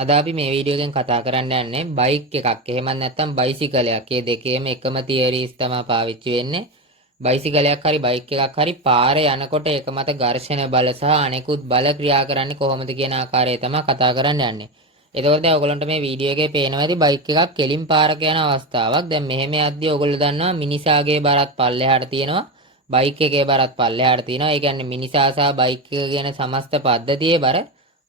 අද අපි මේ වීඩියෝ එකෙන් කතා කරන්න යන්නේ බයික් එකක් එහෙම නැත්නම් බයිසිකලයක්. මේ දෙකේම එකම තියරිස් තමයි පාවිච්චි වෙන්නේ. බයිසිකලයක් හරි බයික් එකක් හරි පාරේ යනකොට ඒක මත ඝර්ෂණ බල සහ අනෙකුත් බල ක්‍රියා කරන්නේ කොහොමද කියන ආකාරය තමයි කතා කරන්න යන්නේ. එතකොට දැන් ඔයගොල්ලන්ට මේ වීඩියෝ එකේ පේනවා ඇති බයික් එකක් කෙලින් පාරක යන අවස්ථාවක්. දැන් මෙහෙම යද්දී ඔයගොල්ලෝ දන්නවා මිනිසාගේ බරත් පල්ලෙහාට තියෙනවා. බයික් එකේ බරත් පල්ලෙහාට තියෙනවා. ඒ කියන්නේ මිනිසා සහ බයික් එක කියන සමස්ත පද්ධතියේ බර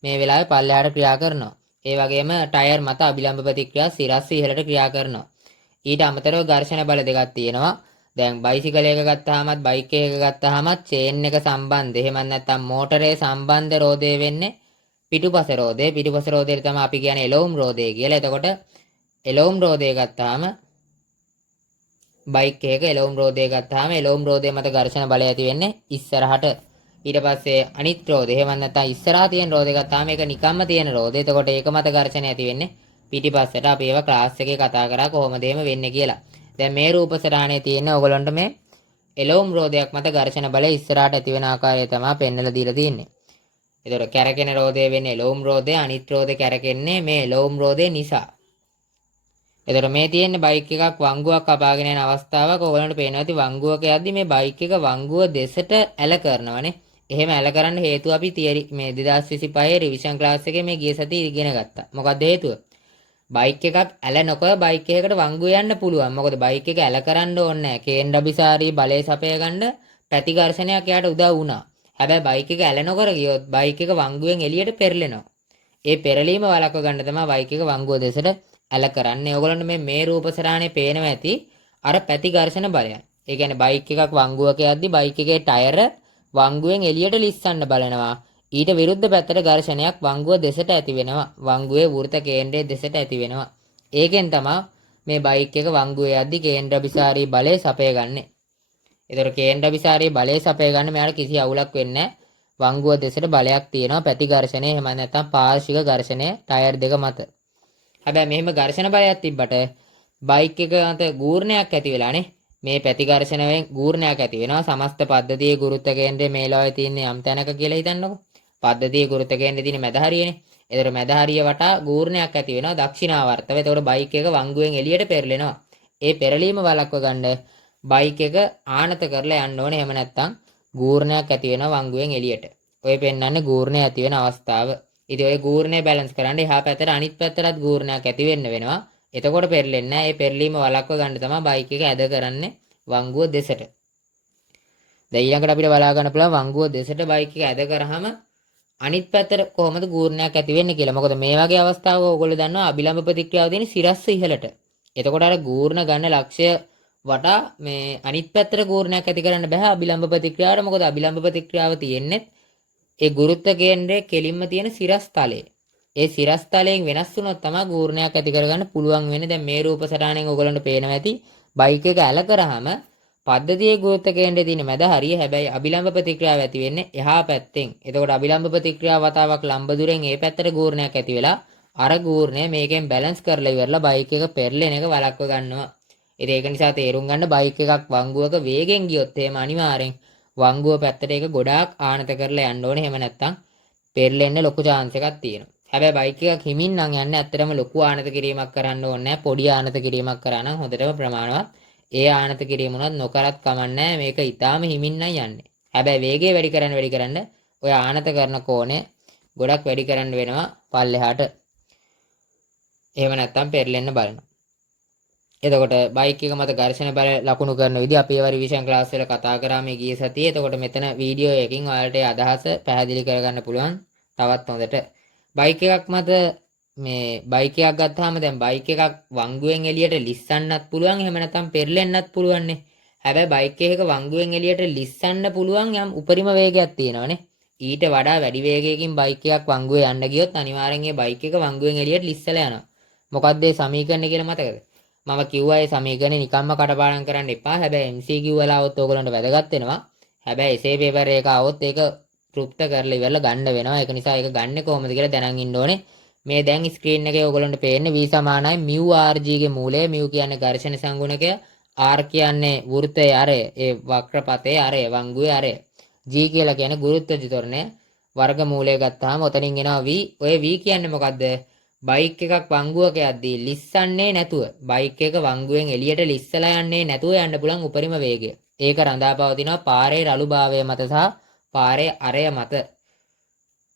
මේ වෙලාවේ පල්ලෙහාට ක්‍රියා කරනවා. ඒ වගේම ටයර් මත අභිලම්බ ප්‍රතික්‍රියා සිරස්ස ඉහළට ක්‍රියා කරනවා. ඊට අමතරව ඝර්ෂණ බල දෙකක් තියෙනවා. දැන් බයිසිකලයක ගත්තාමත් බයික් එකක ගත්තාමත් චේන් එක සම්බන්ධ එහෙම නැත්නම් මෝටරේ සම්බන්ධ රෝදය වෙන්නේ පිටුපස රෝදය. පිටුපස රෝදයට තමයි අපි කියන්නේ එලවුම් රෝදය කියලා. එතකොට එලවුම් රෝදය ගත්තාම බයික් එකක එලවුම් රෝදය ගත්තාම එලවුම් රෝදය මත ඝර්ෂණ බලය ඇති වෙන්නේ ඉස්සරහට. ඊට පස්සේ අනිත් රෝදේ එහෙම නැත්නම් ඉස්සරහා තියෙන රෝදේ ගත්තාම ඒක නිකම්ම තියෙන රෝදේ. එතකොට ඒක මත ඝර්ෂණ ඇති වෙන්නේ පිටිපස්සට. අපි ඒවා ක්ලාස් එකේ කතා කරා කොහොමද එහෙම වෙන්නේ කියලා. දැන් මේ රූපසරාණේ තියෙන ඕගලන්ට මේ එලවුම් රෝදයක් මත ඝර්ෂණ බලය ඉස්සරහට ඇති වෙන ආකාරය තමයි පෙන්වලා දීලා තියෙන්නේ. එතකොට කැරකෙන රෝදේ වෙන්නේ එලවුම් රෝදේ, අනිත් රෝදේ කැරකෙන්නේ මේ එලවුම් රෝදේ නිසා. එතකොට මේ තියෙන්නේ බයික් එකක් වංගුවක් කපාගෙන යන අවස්ථාවක ඕගලන්ට පේනවා ඇති වංගුවක යද්දි මේ බයික් එක වංගුව දෙසට ඇල කරනවානේ. එහෙම ඇල කරන්න හේතුව අපි තියරි මේ 2025 රිවිෂන් ක්ලාස් එකේ මේ ගිය සතියේ ඉගෙන ගත්තා. මොකක්ද හේතුව? බයික් එකක් ඇල නොකර බයික් එකකට වංගුව යන්න පුළුවන්. මොකද බයික් එක ඇල කරන්න ඕනේ නැහැ. කේන්ද්‍රබිසාරී බලය සපය ගන්න පැති ඝර්ෂණයක් යාට උදව් වුණා. හැබැයි බයික් එක ඇල නොකර ගියොත් බයික් එක වංගුවෙන් එළියට පෙරලෙනවා. ඒ පෙරලීම වළක්ව ගන්න තමයි බයික් එක වංගුව දෙසට ඇල කරන්නේ. ඔයගොල්ලන්ට මේ රූපසරාණේ පේනවා ඇති අර පැති ඝර්ෂණ බලය. ඒ කියන්නේ බයික් එකක් වංගුවක යද්දි බයික් එකේ ටයර වංගුවෙන් එළියට ලිස්සන්න බලනවා. ඊට විරුද්ධ පැත්තට ඝර්ෂණයක් වංගුව දෙසට ඇති වෙනවා. වංගුවේ වෘත කේන්ද්‍රයේ දෙසට ඇති වෙනවා. ඒකෙන් තමයි මේ බයික් එක වංගුවේ යද්දි කේන්ද්‍රබිසාරී බලය සපයගන්නේ. ඒතර කේන්ද්‍රබිසාරී බලය සපය ගන්න මෙයාට කිසි අවුලක් වෙන්නේ නැහැ. වංගුව දෙසට බලයක් තියෙනවා. පැති ඝර්ෂණය එහෙම නැත්නම් පාර්ශ්වික ඝර්ෂණය ටයර් දෙක මත. හැබැයි මෙහෙම ඝර්ෂණ බලයක් තිබ්බට බයික් එක මත ගූර්ණයක් ඇති වෙලානේ. මේ පැති ඝර්ෂණයෙන් ගූර්ණයක් ඇති වෙනවා. සමස්ත පද්ධතියේ ගුරුත්ව කේන්ද්‍රය මේ ලෝයේ තියෙන යම් තැනක කියලා හිතන්නකො. පද්ධතියේ ගුරුත්ව කේන්ද්‍රය තියෙන මැද හරියනේ. ඒතර මැද හරිය වටා ගූර්ණයක් ඇති වෙනවා දක්ෂිනාවර්තව. ඒතකොට බයික් එක වංගුවෙන් එළියට පෙරලෙනවා. ඒ පෙරලීම වළක්ව ගන්න බයික් එක ආනත කරලා යන්න ඕනේ. එහෙම නැත්නම් ගූර්ණයක් ඇති වෙනවා වංගුවෙන් එළියට. ඔය පෙන්වන්නේ ගූර්ණය ඇති වෙන අවස්ථාව. ඉතින් ඔය ගූර්ණය බැලන්ස් කරන්න එහා පැත්තට අනිත් පැත්තටත් ගූර්ණයක් ඇති වෙන්න වෙනවා. එතකොට පෙරලෙන්නේ නැහැ. ඒ පෙරලීම වළක්ව ගන්න තමයි බයික් එක ඇද කරන්නේ වංගුව දෙසට. දැන් ඊළඟට අපිට බලා ගන්න පුළුවන් වංගුව දෙසට බයික් එක ඇද කරාම අනිත් පැත්තට කොහොමද ගූර්ණයක් ඇති වෙන්නේ කියලා. මොකද මේ වගේ අවස්ථාවක ඕගොල්ලෝ දන්නවා අභිලම්බ ප්‍රතික්‍රියාව දෙන්නේ සිරස්ස ඉහළට. එතකොට අර ගූර්ණ ගන්න ලක්ෂ්‍ය වටා මේ අනිත් පැත්තට ගූර්ණයක් ඇති කරන්න බෑ අභිලම්බ ප්‍රතික්‍රියාවට. මොකද අභිලම්බ ප්‍රතික්‍රියාව තියෙන්නේ ඒ ගුරුත්ව කේන්ද්‍රයේ කෙලින්ම තියෙන සිරස් තලයේ. ඒ සිරස් තලයෙන් වෙනස් වුණොත් තමයි ගූර්ණයක් ඇති කරගන්න පුළුවන් වෙන්නේ. දැන් මේ රූප සටහනෙන් ඔයගලන්ට පේනවා ඇති බයික් එක ඇල කරාම පද්ධතියේ ගුරුත්ව කේන්ද්‍රයේ තියෙන මැද හරිය. හැබැයි අභිලම්බ ප්‍රතික්‍රියාව ඇති වෙන්නේ එහා පැත්තෙන්. එතකොට අභිලම්බ ප්‍රතික්‍රියාව වතාවක් ලම්බ දුරෙන් ඒ පැත්තට ගූර්ණයක් ඇති වෙලා අර ගූර්ණය මේකෙන් බැලන්ස් කරලා ඉවරලා බයික් එක පෙරලෙන එක වළක්ව ගන්නවා. ඉතින් ඒක නිසා තේරුම් ගන්න බයික් එකක් වංගුවක වේගෙන් ගියොත් එහෙම අනිවාර්යෙන් වංගුව පැත්තට ඒක ගොඩාක් ආනත කරලා යන්න ඕනේ. එහෙම නැත්නම් පෙරලෙන්න ලොකු chance එකක් තියෙනවා. හැබැයි බයික් එකක් හිමින් නම් යන්නේ ඇත්තටම ලොකු ආනත කිරීමක් කරන්න ඕනේ නැහැ. පොඩි ආනත කිරීමක් කරා නම් හොඳටම ප්‍රමාණවත්. ඒ ආනත කිරීම උනත් නොකරත් කමන්නේ. මේක ඊටාම හිමින් නම් යන්නේ. හැබැයි වේගය වැඩි කරන්න ඔය ආනත කරන කෝණය ගොඩක් වැඩි කරන්න වෙනවා පල්ලෙහාට. එහෙම නැත්නම් පෙරලෙන්න බලනවා. එතකොට බයික් එක මත ඝර්ෂණ බල ලකුණු කරන විදිහ අපි ඒවා රිවිෂන් ක්ලාස් වල කතා කරා මේ ගිය සතියේ. එතකොට මෙතන වීඩියෝ එකකින් ඔයාලට ඒ අදහස පැහැදිලි කරගන්න පුළුවන් තවත් හොඳට. බයික් එකක් මත මේ බයික් එකක් ගත්තාම දැන් බයික් එකක් වංගුවෙන් එළියට ලිස්සන්නත් පුළුවන්. එහෙම නැත්නම් පෙරලෙන්නත් පුළුවන්නේ. හැබැයි බයික් එකක වංගුවෙන් එළියට ලිස්සන්න පුළුවන් යම් උපරිම වේගයක් තියෙනවානේ. ඊට වඩා වැඩි වේගයකින් බයික් එකක් වංගුවේ යන්න ගියොත් අනිවාර්යෙන් ඒ බයික් එක වංගුවෙන් එළියට ලිස්සලා යනවා. මොකක්ද මේ සමීකරණය කියලා මතකද? මම කිව්වා මේ සමීකරණේ නිකම්ම කටපාඩම් කරන්න එපා. හැබැයි MCQ වල આવොත් ඕගලන්ට වැදගත් වෙනවා. හැබැයි එසේ පේපර් එක આવොත් ඒක තෘප්ත කරලා ඉවරලා ගන්න වෙනවා. ඒක නිසා ඒක ගන්න කොහොමද කියලා දැනන් ඉන්න ඕනේ. මේ දැන් ස්ක්‍රීන් එකේ ඕගලන්ට පේන්නේ v සමානයි μ rg ගේ මූලය. μ කියන්නේ ඝර්ෂණ සංගුණකය, r කියන්නේ වෘත්තයේ අරය, ඒ වක්‍රපතේ අරය, වංගුවේ අරය. g කියලා කියන්නේ ගුරුත්වාකර්ෂණ ත්වරණය. වර්ග මූලය ගත්තාම ඔතනින් එනවා v. ඔය v කියන්නේ මොකද්ද? බයික් එකක් වංගුවක යද්දී ලිස්සන්නේ නැතුව බයික් එක වංගුවෙන් එළියට ලිස්සලා යන්නේ නැතුව යන්න පුළුවන් උපරිම වේගය. ඒක රඳා පවතිනවා පාරේ රළුභාවය මත සහ පාරේ අරය මත.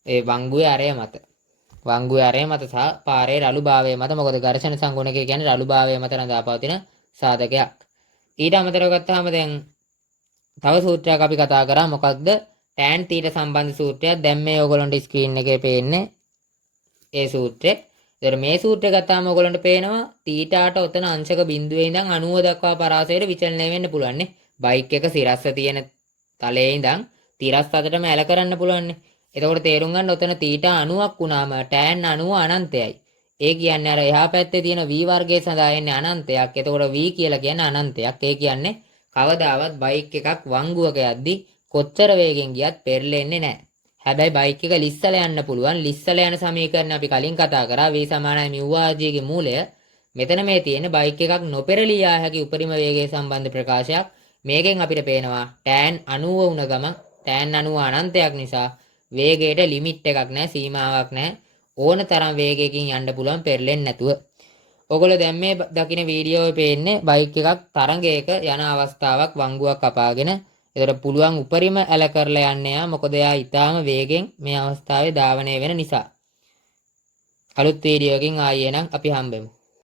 ඒ වංගුවේ අරය මත. වංගුවේ අරය මත සහ පාරේ රළුභාවය මත. මොකද ඝර්ෂණ සංගුණකය කියන්නේ රළුභාවය මත රඳා පවතින සාධකයක්. ඊට අමතරව ගත්තාම දැන් තව සූත්‍රයක් අපි කතා කරා. මොකක්ද? tan θ සම්බන්ධ සූත්‍රයක්. දැන් මේ ඔයගොල්ලන්ට ස්ක්‍රීන් එකේ පේන්නේ ඒ සූත්‍රය. ඒතර මේ සූත්‍රය ගත්තාම ඔයගොල්ලන්ට පේනවා θට ඔතන අංශක බිඳුවේ ඉඳන් 90 දක්වා පරාසයට විචලනය වෙන්න පුළුවන් නේ. බයික් එක සිරස්ස තියෙන තලයේ ඉඳන් තිරස් අතටම ඇල කරන්න පුළුවන් නේ. එතකොට තේරුම් ගන්න ඔතන θ 90ක් වුණාම tan 90 අනන්තයයි. ඒ කියන්නේ අර එහා පැත්තේ තියෙන v වර්ගය සඳහා එන්නේ අනන්තයක්. එතකොට v කියලා කියන්නේ අනන්තයක්. ඒ කියන්නේ කවදාවත් බයික් එකක් වංගුවක යද්දි කොච්චර වේගෙන් ගියත් පෙරලෙන්නේ නැහැ. හැබැයි බයික් එක ලිස්සලා යන්න පුළුවන්. ලිස්සලා යන සමීකරණ අපි කලින් කතා කරා. v = μ/g ගේ මූලය. මෙතන මේ තියෙන බයික් එකක් නොපෙරළී යා හැකි උපරිම වේගය සම්බන්ධ ප්‍රකාශයක්. මේකෙන් අපිට පේනවා tan 90 වුණ ගමන් tan 90 අනන්තයක් නිසා වේගයට ලිමිට් එකක් නැහැ, සීමාවක් නැහැ. ඕන තරම් වේගයකින් යන්න පුළුවන් පෙරලෙන්නේ නැතුව. ඔයගොල්ලෝ දැන් මේ දකින වීඩියෝවේ පේන්නේ බයික් එකක් තරඟයක යන අවස්ථාවක් වංගුවක් කපාගෙන. ඒතර පුළුවන් උපරිම ඇල කරලා යන්න යා. මොකද එයා ඊටාම වේගෙන් මේ අවස්ථාවේ ධාවනය වෙන නිසා. අලුත් වීඩියෝකින් ආයෙ නම් අපි හම්බෙමු.